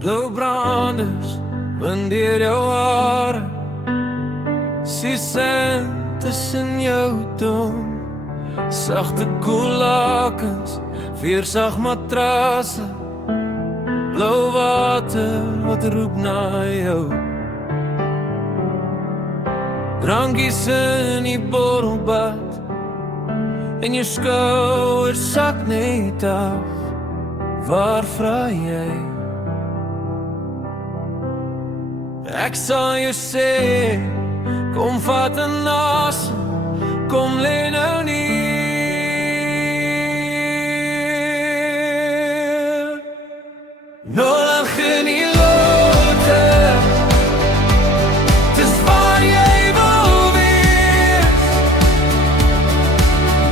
Blou branders, wind deur jou hare, sien tussen jou dom. Sagte koel lakens, veersag matrasse, blou water wat roep na jou. Drankies in die borrelbad, en jou skouers sak net af. Waar vra jy? Ek sal jou sê, kom vat 'n asem, kom lê nou neer. Nou lag in die lote, dis waar jy wil wees.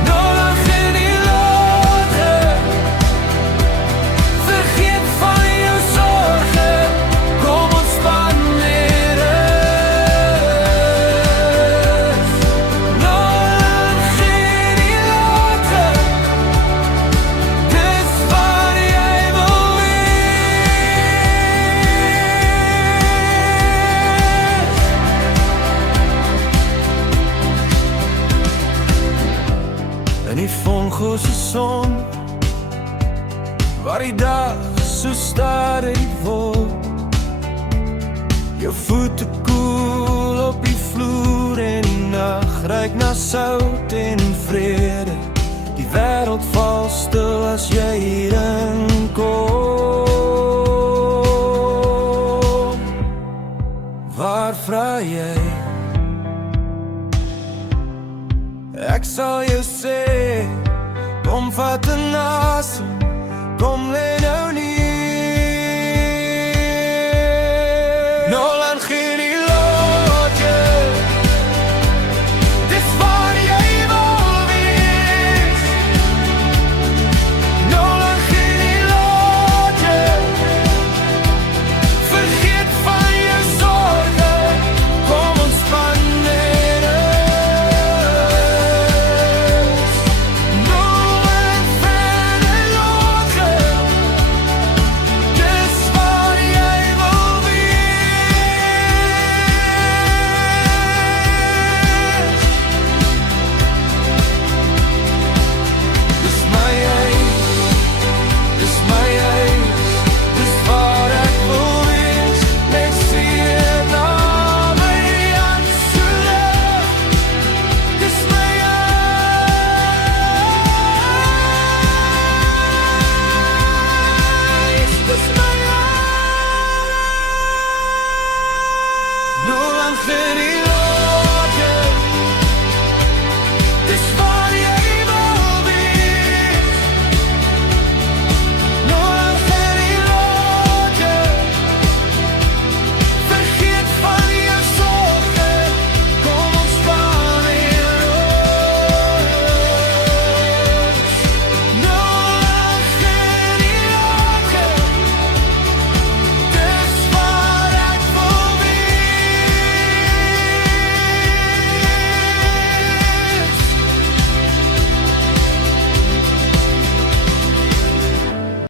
Nou lag in die lote, vergeet van jou sorge, kom ontspan met rus. Nou lag in die lote, dis waar jy wil wees. In die vongose son, waar die dag so stadig word, jou voete koel op die vloer en die nag ruik na sout en vrede. Die wêreld val stil as jy hierin kom. Waar vra jy? Ek sal jou sê, kom vat 'n asem, kom lê nou neer. Nou lang in die lote, dis waar jy wil wees. Nou lang in die lote, vergeet van jou sorge, kom ontspan met rus. Nou lang in die lote, dis waar jy wil wees. Dis my huis, dis my huis, dis waar ek wil wees. Ek sien na my aansoek, dis my huis, dis my huis. Nou lang in die